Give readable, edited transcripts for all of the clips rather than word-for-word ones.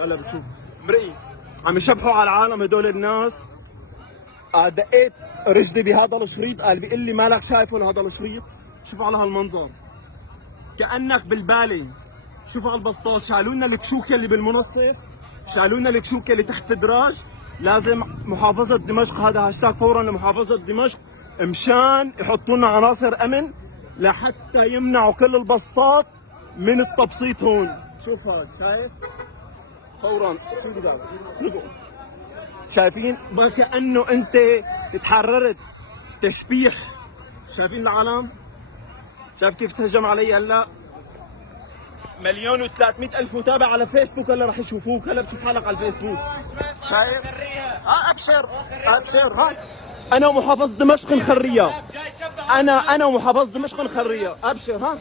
هلا بتشوف مرئي عم يشبحوا على العالم هدول الناس. دقيت رجلي بهذا الشريط، قال بيقول لي مالك شايفه هذا الشريط؟ شوف على هالمنظر كأنك بالبالي. شوف على البسطات، شالوا لنا الكشوكه اللي بالمنصف، شالوا لنا الكشوكه اللي تحت الدراج. لازم محافظه دمشق، هذا هاشتاج فورا لمحافظه دمشق، مشان يحطوا لنا عناصر امن لحتى يمنعوا كل البسطات من التبسيط هون. شوف هذا، شايف؟ فورا شو اللي قال؟ شايفين؟ كأنه انت تحررت تشبيح. شايفين العالم؟ شايف كيف تهجم علي هلا؟ 1,300,000 متابع على فيسبوك هلا رح يشوفوك، هلا بتشوف حالك على الفيسبوك. شايف؟ ابشر ابشر. هاي انا ومحافظة دمشق نخرية، انا ومحافظة دمشق نخرية. ابشر. ها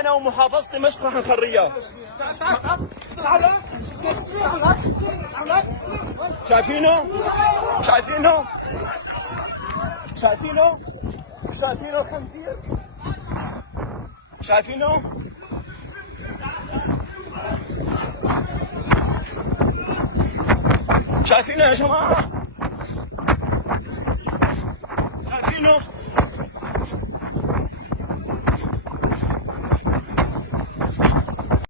انا ومحافظة دمشق رح نخريها. شايفينه؟ شايفينه؟ شايفينه؟ شايفينه الخنزير؟ شايفينه؟ شايفينه يا جماعة؟ شايفينه؟